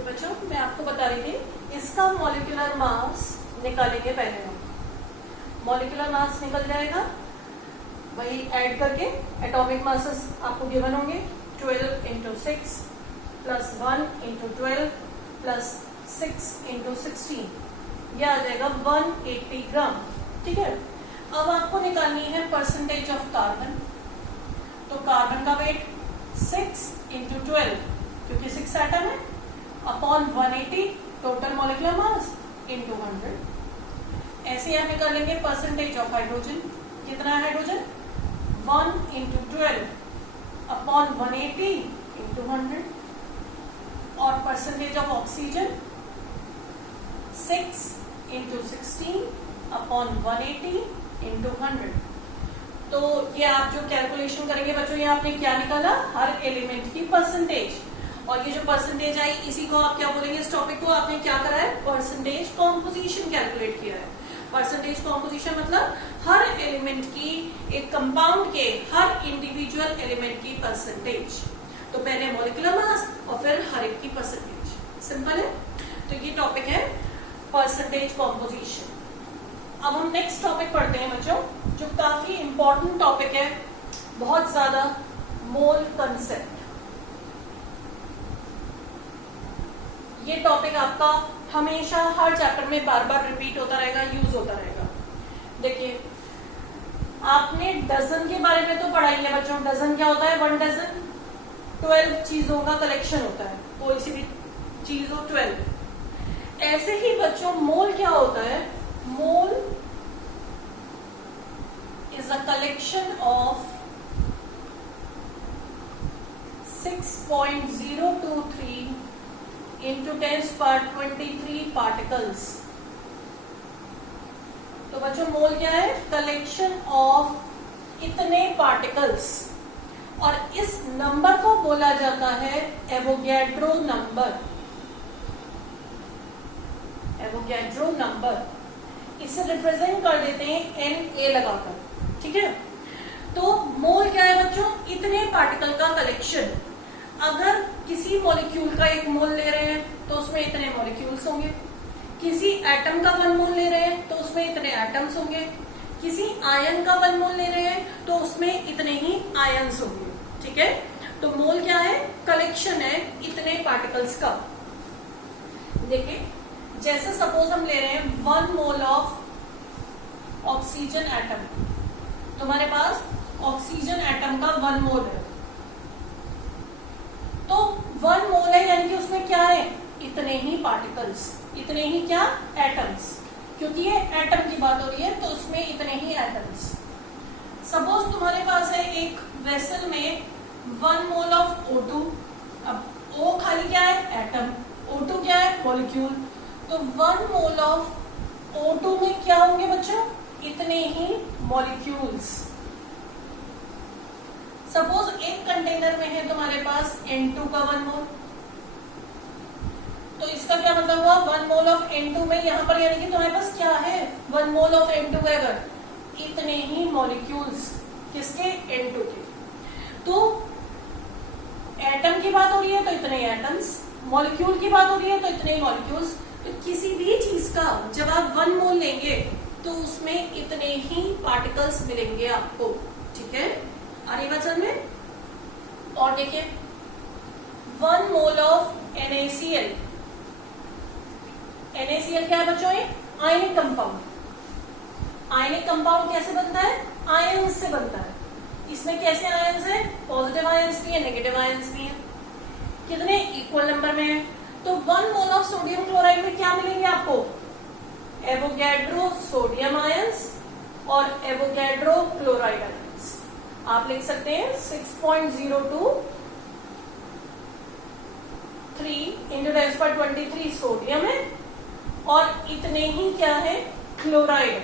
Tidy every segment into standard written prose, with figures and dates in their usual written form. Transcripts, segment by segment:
कि बच्चों मैं आपको बता रही थी, इसका मॉलिक्यूलर मास निकालेंगे पहले हम। मॉलिक्यूलर मास निकल जाएगा वही ऐड करके, एटॉमिक मासेस आपको गिवन होंगे 12 into 6 plus 1 into 12 plus 6 into 16, यह आ जाएगा 180 ग्राम। ठीक है, अब आपको निकालनी है परसेंटेज ऑफ कार्बन। तो कार्बन का वेट 6 इंटू 12, क्योंकि 6 एटम है, upon 180 total molecular mass into 100। ऐसे आप निकालेंगे परसेंटेज ऑफ हाइड्रोजन। कितना है हाइड्रोजन? 1 into 12 upon 180 into 100। और percentage of oxygen 6 into 16 upon 180 into 100। तो ये आप जो कैलकुलेशन करेंगे बच्चों, ये आपने क्या निकाला? हर एलिमेंट की परसेंटेज। और ये जो परसेंटेज आई, इसी को आप क्या बोलेंगे? इस टॉपिक को आपने क्या करा है? परसेंटेज कॉम्पोजिशन कैलकुलेट किया है। परसेंटेज कॉम्पोजिशन मतलब हर एलिमेंट की, एक कंपाउंड के हर इंडिविजुअल एलिमेंट की परसेंटेज। तो पहले मॉलिक्यूलर मास और फिर हर एक की परसेंटेज। सिंपल है। तो ये टॉपिक है परसेंटेज कॉम्पोजिशन। अब हम नेक्स्ट टॉपिक पढ़ते हैं बच्चों, जो काफी इंपॉर्टेंट टॉपिक है, बहुत ज्यादा, मोल कंसेप्ट। ये टॉपिक आपका हमेशा हर चैप्टर में बार बार रिपीट होता रहेगा, यूज होता रहेगा। देखिए, आपने डजन के बारे में तो पढ़ा ही है बच्चों। डजन क्या होता है? 1 डजन 12 चीजों का कलेक्शन होता है। कोई सी भी चीज हो 12। ऐसे ही बच्चों मोल क्या होता है? Mole is a collection of 6.023 into 10⁻23 particles. तो बच्चों मोल क्या है? कलेक्शन ऑफ इतने पार्टिकल्स। और इस नंबर को बोला जाता है एवोगैड्रो नंबर। एवोगैड्रो नंबर, इसे रिप्रेजेंट कर देते हैं Na लगाकर। ठीक है, तो मोल क्या है बच्चों? इतने पार्टिकल का कलेक्शन। अगर किसी मॉलिक्यूल का 1 मोल ले रहे हैं तो उसमें इतने मॉलिक्यूल्स होंगे। किसी एटम का 1 मोल ले रहे हैं तो उसमें इतने एटम्स होंगे। किसी आयन का 1 मोल ले रहे हैं तो उसमें इतने ही आयन्स होंगे। ठीक है, तो मोल क्या है? कलेक्शन है इतने पार्टिकल्स का। देखिए, जैसे सपोज हम ले रहे हैं 1 मोल ऑफ ऑक्सीजन एटम। तुम्हारे पास ऑक्सीजन एटम का 1 मोल है, तो 1 मोल है, यानी कि उसमें क्या है? इतने ही पार्टिकल्स, इतने ही क्या? एटम्स। क्योंकि ये एटम की बात हो रही है तो उसमें इतने ही एटम्स। सपोज तुम्हारे पास है एक वेसल में 1 मोल ऑफ O2। अब O खाली क्या है? एटम। O2 क्या है? मॉलिक्यूल। तो 1 मोल ऑफ O2 में क्या होंगे बच्चों? इतने ही मॉलिक्यूल्स। सपोज एक कंटेनर में है तुम्हारे पास N2 का 1 मोल, तो इसका क्या मतलब हुआ? 1 मोल ऑफ N2 में यहां पर, यानी कि तुम्हारे पास क्या है? 1 मोल ऑफ N2 है, अगर इतने ही मॉलिक्यूल्स। किसके? N2 के। तो एटम की बात हो रही है तो इतने ही एटम्स, मॉलिक्यूल की बात हो रही है तो इतने ही मॉलिक्यूल्स। तो किसी भी चीज का जब आप 1 मोल लेंगे तो उसमें इतने ही पार्टिकल्स मिलेंगे आपको। ठीक है, आ रही बात समझ में? और देखिए 1 मोल ऑफ NaCl। NaCl क्या है बच्चों? ये आयनिक कंपाउंड। आयनिक कंपाउंड कैसे बनता है? आयंस से बनता है। इसमें कैसे आयंस है? पॉजिटिव आयंस भी है, नेगेटिव आयंस भी है। कितने? इक्वल नंबर में है। तो 1 मोल ऑफ सोडियम क्लोराइड में क्या मिलेंगे आपको? एवोगैड्रो सोडियम आयंस और एवोगैड्रो क्लोराइड आयंस। आप लिख सकते हैं 6.023 इंटू 10⁻23 सोडियम है और इतने ही क्या है? क्लोराइड।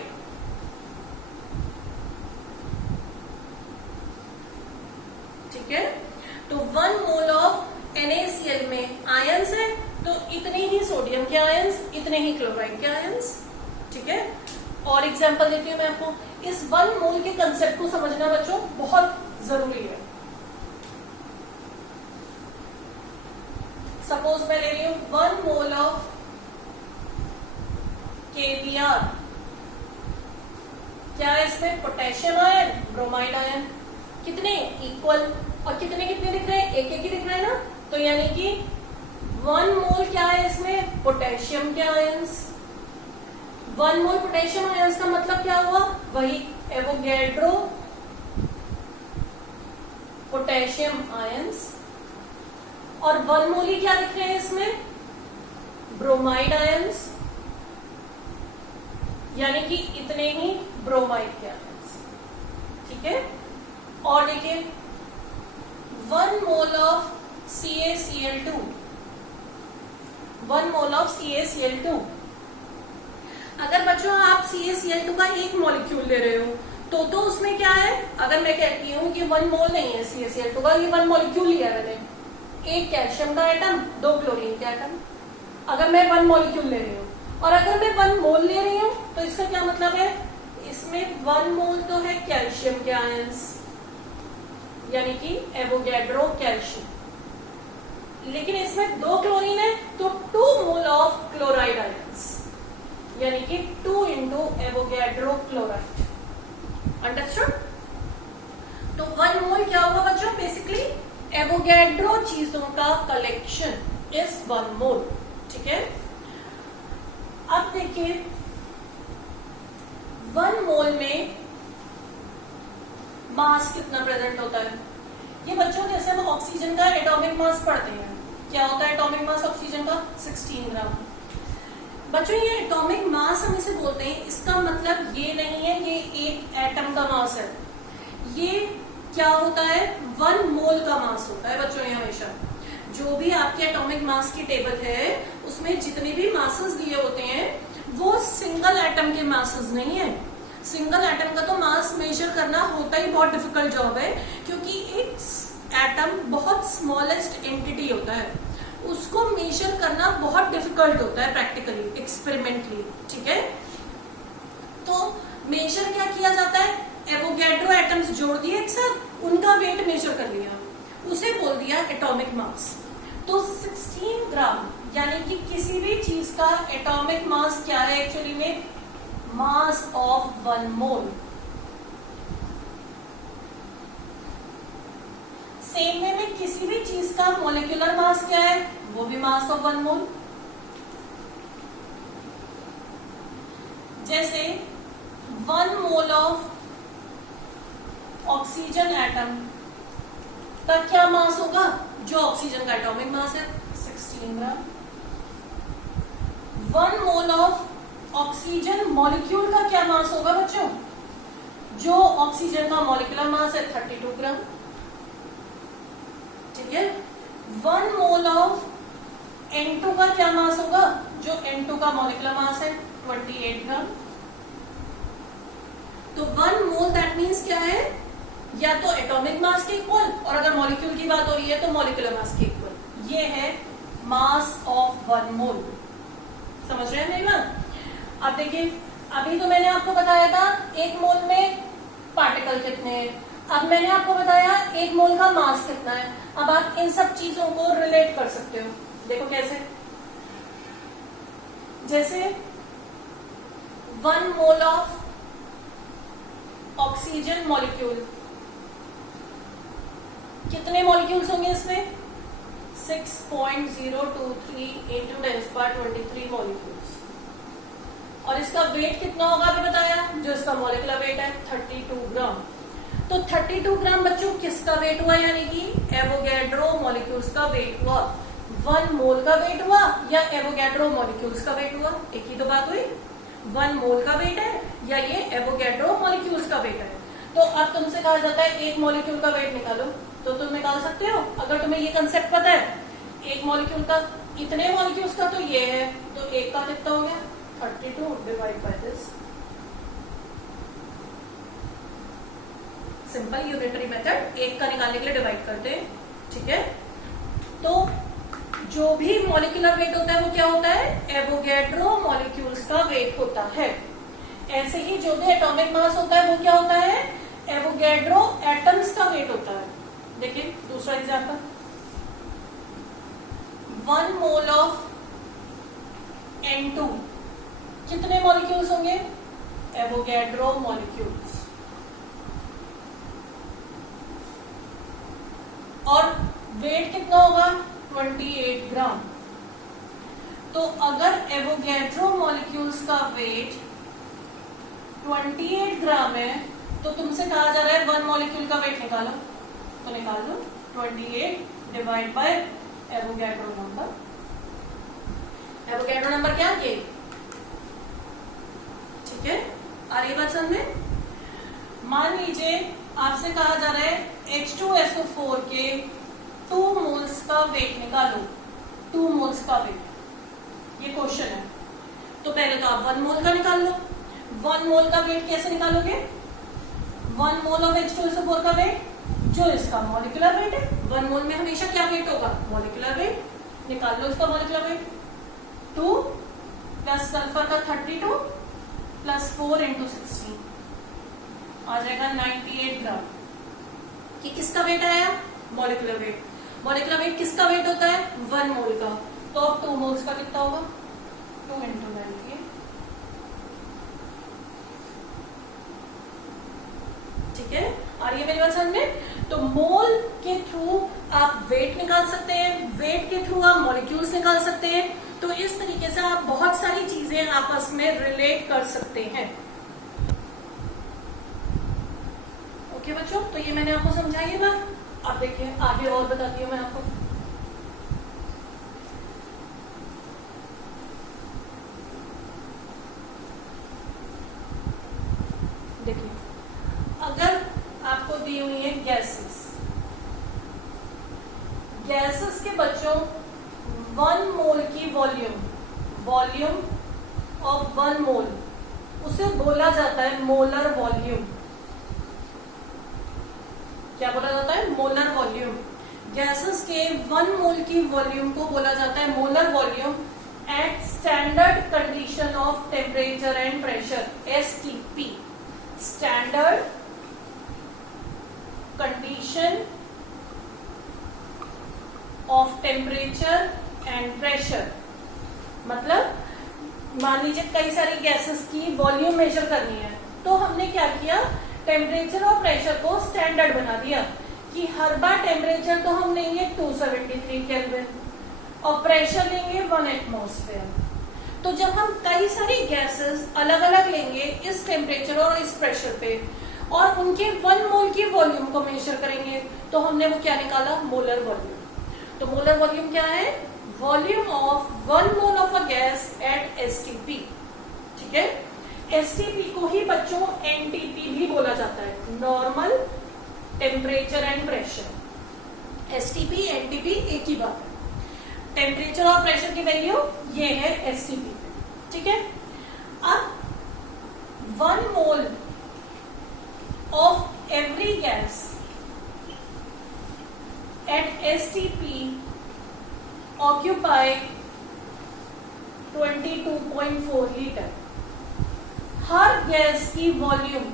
ठीक है, तो 1 मोल ऑफ NaCl में आयंस है तो इतने ही सोडियम के आयंस, इतने ही क्लोराइड के आयंस। ठीक है, और एग्जांपल देती हूं मैं आपको। इस 1 मोल के कंसेप्ट को समझना बच्चों बहुत जरूरी है। सपोज मैं ले रही हूं 1 मोल ऑफ KBr, क्या है इसमें? पोटेशियम आयन, ब्रोमाइड आयन, कितने? इक्वल, और कितने कितने दिख रहे हैं? एक एक ही दिख रहा है ना, तो यानी कि 1 मोल क्या है इसमें? पोटेशियम के आयंस। 1 मोल पोटेशियम आयंस का मतलब क्या हुआ? वही एवोगैड्रो पोटेशियम आयंस। और 1 मोल ही क्या दिख रहे हैं इसमें? ब्रोमाइड आयंस, यानी कि इतने ही ब्रोमाइड के आयंस। ठीक है, और देखिए 1 mole of CaCl2, 1 mole of CaCl2, अगर बच्चों आप CaCl2 का एक मॉलिक्यूल ले रहे हो तो उसमें क्या है? अगर मैं कहती हूं कि 1 मोल नहीं है CaCl2 का, ये 1 मॉलिक्यूल लिया मैंने, एक कैल्शियम का एटम, 2 क्लोरीन का एटम, अगर मैं 1 मॉलिक्यूल ले रही हूँ। और अगर मैं 1 मोल ले रही हूँ तो इसका क्या मतलब है? इसमें 1 मोल तो है कैल्शियम के आयंस, यानी कि एवोगैड्रो कैल्शियम, लेकिन इसमें 2 क्लोरीन है तो 2 मोल ऑफ क्लोराइड आयंस, यानी कि 2 इंटू एवोगैड्रो क्लोराइड। अंडरस्टूड? तो 1 मोल क्या हुआ बच्चों? बेसिकली एवोगैड्रो चीजों का कलेक्शन इज 1 मोल। ठीक है, अब देखिए 1 मोल में मास कितना प्रेजेंट होता है? ये बच्चों जैसे हम ऑक्सीजन का एटॉमिक मास पढ़ते हैं, क्या होता है एटॉमिक मास ऑक्सीजन का? 16 ग्राम। बच्चों ये एटॉमिक मास हम इसे बोलते हैं, इसका मतलब ये नहीं है ये एक एटम का मास है, ये क्या होता है? 1 मोल का मास होता है बच्चों। ये हमेशा जो भी आपके एटॉमिक मास की टेबल है उसमें जितने भी मासेस दिए होते हैं वो सिंगल एटम के मासेस नहीं है। सिंगल एटम का तो मास मेजर करना होता ही बहुत डिफिकल्ट जॉब है, क्योंकि एक एटम बहुत स्मॉलेस्ट एंटिटी होता है, उसको मेजर करना बहुत डिफिकल्ट होता है प्रैक्टिकली, एक्सपेरिमेंटली। ठीक है, तो मेजर क्या किया जाता है? एवोगैड्रो एटम्स जोड़ दिए एक साथ, उनका वेट मेजर कर लिया, उसे बोल दिया एटॉमिक मास। तो 16 ग्राम यानी कि किसी भी चीज का एटॉमिक मास क्या है एक्चुअली में? Mass of 1 mole. Same way में किसी भी चीज का मॉलिक्यूलर मास क्या है? वो भी मास ऑफ 1 मोल। जैसे 1 मोल ऑफ ऑक्सीजन एटम का क्या मास होगा? जो ऑक्सीजन का एटॉमिक मास है 16 ग्राम। 1 मोल ऑफ ऑक्सीजन मॉलिक्यूल का क्या मास होगा बच्चों? जो ऑक्सीजन का मॉलिक्यूलर मास है 32 ग्राम। ठीक है, 1 मोल ऑफ N2 का क्या मास होगा? जो N2 का मॉलिक्यूलर मास है 28 ग्राम। तो 1 मोल दैट मीन्स क्या है? या तो एटॉमिक मास के इक्वल, और अगर मॉलिक्यूल की बात हो रही है तो मॉलिक्यूलर मास के इक्वल। ये है मास ऑफ 1 मोल। समझ रहे हैं मेरी बात? अब देखिए, अभी तो मैंने आपको बताया था 1 मोल में पार्टिकल कितने हैं, अब मैंने आपको बताया 1 मोल का मास कितना है। अब आप इन सब चीजों को रिलेट कर सकते हो। देखो कैसे, जैसे 1 मोल ऑफ ऑक्सीजन मॉलिक्यूल, कितने मॉलिक्यूल्स होंगे इसमें? 6.023 into 10⁻23 मॉलिक्यूल्स। और इसका वेट कितना होगा अभी बताया, जो इसका मॉलिक्यूलर वेट है 32 ग्राम। तो 32 ग्राम बच्चों किसका वेट हुआ? यानी कि एवोगैड्रो मॉलिक्यूल्स का वेट हुआ। 1 मोल का वेट हुआ या एवोगैड्रो मॉलिक्यूल्स का वेट हुआ? एक ही तो बात हुई। 1 मोल का वेट है या ये एवोगैड्रो मॉलिक्यूल्स का वेट है। तो अब तुमसे कहा जाता है 1 मॉलिक्यूल का वेट निकालो, तो तुम निकाल सकते हो अगर तुम्हें ये कंसेप्ट पता है। 1 मॉलिक्यूल का इतने मॉलिक्यूल्स का तो ये है, तो 1 का कितना हो गया? 32 divide by this. Simple unitary method, 1 का निकालने के लिए डिवाइड करते हैं। ठीक है, तो जो भी मॉलिक्यूलर वेट होता है वो क्या होता है? एवोगैड्रो मॉलिक्यूल्स का वेट होता है। ऐसे ही जो भी एटॉमिक मास होता है वो क्या होता है? एवोगैड्रो एटम्स का वेट होता है। देखिए दूसरा एग्जांपल, 1 मोल ऑफ N2 कितने मॉलिक्यूल्स होंगे? Avogadro molecules. और वेट कितना होगा? 28 ग्राम। तो अगर एवोगैड्रो मॉलिक्यूल्स का वेट 28 ग्राम है तो तुमसे कहा जा रहा है 1 मॉलिक्यूल का वेट निकालो। तो निकाल लो 28 divide by Avogadro number. Avogadro number क्या ये? ठीक है, आ रही बात समझ में? मान लीजिए आपसे कहा जा रहा है H2SO4 के 2 मोल्स का वेट निकालो। 2 मोल्स का वेट, ये क्वेश्चन है। तो पहले तो आप 1 मोल का निकाल लो। 1 मोल का वेट कैसे निकालोगे? 1 मोल ऑफ H2SO4 का वेट जो इसका मॉलिक्यूलर वेट है। 1 मोल में हमेशा क्या वेट होगा? Molecular weight. निकाल लो इसका मॉलिक्यूलर वेट। 2 प्लस सल्फर का 32 प्लस 4 इंटू 16 आ जाएगा 98 ग्राम। ये किसका वेट आया? Molecular weight. मॉलिक्यूलर वेट किसका वेट होता है? 1 मोल का। तो अब 2 मोल्स का कितना होगा? 2 इंटू 98। ठीक है, आ रही है मेरी बात समझ में? तो मोल के थ्रू आप वेट निकाल सकते हैं, वेट के थ्रू आप मॉलिक्यूल्स निकाल सकते हैं। तो इस तरीके से आप बहुत सारी चीजें आपस में रिलेट कर सकते हैं। ओके बच्चों, तो ये मैंने आपको समझाई है बात। आप देखिए आगे और बताती हूँ मैं आपको। देखिए, अगर आपको दी हुई है गैसेस, गैसेस के बच्चों 1 मोल की वॉल्यूम ऑफ 1 मोल, उसे बोला जाता है मोलर वॉल्यूम। क्या बोला जाता है? Molar volume. गैसेस के 1 मोल की वॉल्यूम को बोला जाता है molar volume at standard condition of temperature and pressure, STP। Standard condition of temperature and pressure. मतलब मान लीजिए कई सारी गैसेस की वॉल्यूम मेजर करनी है, तो हमने क्या किया? टेम्परेचर और प्रेशर को स्टैंडर्ड बना दिया कि हर बार टेम्परेचर तो हम लेंगे 273 केल्विन और प्रेशर लेंगे 1 एटमॉस्फेयर। तो जब हम कई सारी गैसेस अलग अलग लेंगे इस टेम्परेचर और इस प्रेशर पे और उनके 1 मोल की वॉल्यूम को मेजर करेंगे, तो हमने वो क्या निकाला? Molar volume. तो मोलर वॉल्यूम क्या है? Volume of 1 mole of a gas at STP। ठीक है, STP को ही बच्चों NTP भी बोला जाता है, normal temperature and pressure. STP NTP एक ही बात है। टेम्परेचर और प्रेशर की वैल्यू ये है STP। ठीक है, अब 1 mole of every gas at STP occupy 22.4 litre. Her gas की वॉल्यूम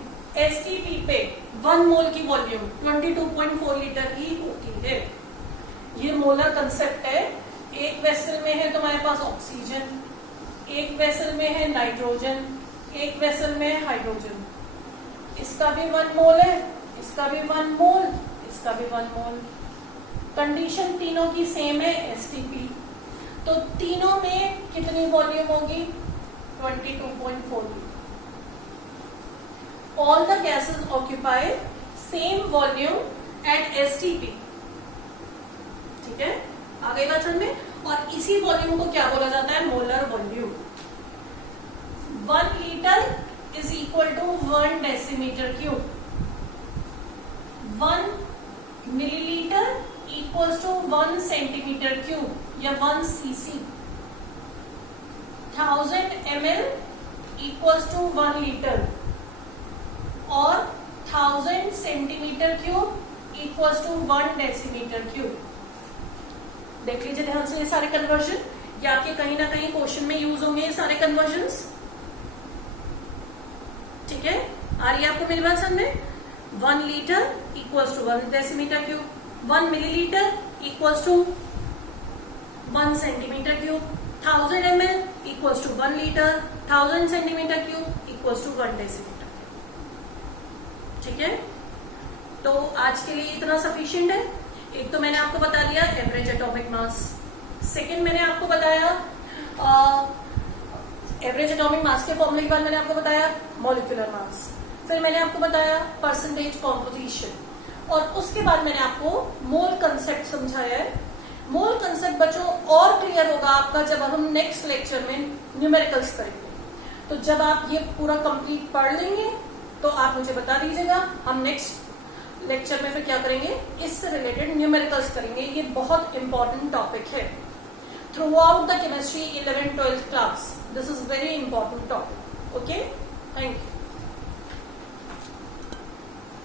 STP पे 1 मोल की वॉल्यूम 22.4 लीटर ही होती है। ये मोलर कंसेप्ट है। एक वेसल में है तुम्हारे पास ऑक्सीजन, एक वेसल में है नाइट्रोजन, एक वेसल में है हाइड्रोजन। इसका भी 1 मोल है, इसका भी 1 मोल, इसका भी 1 मोल। कंडीशन तीनों की सेम है STP। तो तीनों में कितनी वॉल्यूम होगी? 22.4 litre. All the gases occupy same volume at STP। ठीक है, आ गई बात समझ में? और इसी वॉल्यूम को क्या बोला जाता है? Molar volume. 1 litre is equal to 1 decimetre cube. 1 millilitre equals to 1 centimetre cube या 1 cc। 1000 ml equals to 1 litre और 1000 centimetre cube equals to 1 decimetre cube. देख लीजिए ध्यान से ये सारे कन्वर्जन, ये आपके कहीं ना कहीं क्वेश्चन में यूज होंगे ये सारे कन्वर्जन्स। ठीक है, आ रही है आपको मेरी बात समझ में? 1 litre equals to 1 decimetre cube, 1 millilitre equals to 1 centimetre cube, 1000 ml equals to 1 litre, 1000 centimetre cube equals to 1 decilitre. ठीक है, तो आज के लिए इतना सफिशिएंट है। एक तो मैंने आपको बता दिया एवरेज एटॉमिक मास, सेकेंड मैंने आपको बताया एवरेज एटॉमिक मास के फॉर्मूले के बाद मैंने आपको बताया मॉलिक्यूलर मास, फिर मैंने आपको बताया परसेंटेज कॉम्पोजिशन, और उसके बाद मैंने आपको मोल कंसेप्ट समझाया है। मोल कंसेप्ट बच्चों और क्लियर होगा आपका जब हम नेक्स्ट लेक्चर में न्यूमेरिकल्स करेंगे। तो जब आप ये पूरा कंप्लीट पढ़ लेंगे तो आप मुझे बता दीजिएगा, हम नेक्स्ट लेक्चर में फिर क्या करेंगे, इससे रिलेटेड न्यूमेरिकल्स करेंगे। ये बहुत इंपॉर्टेंट टॉपिक है through out the chemistry 11th 12th class. This is very important topic. Okay, thank you.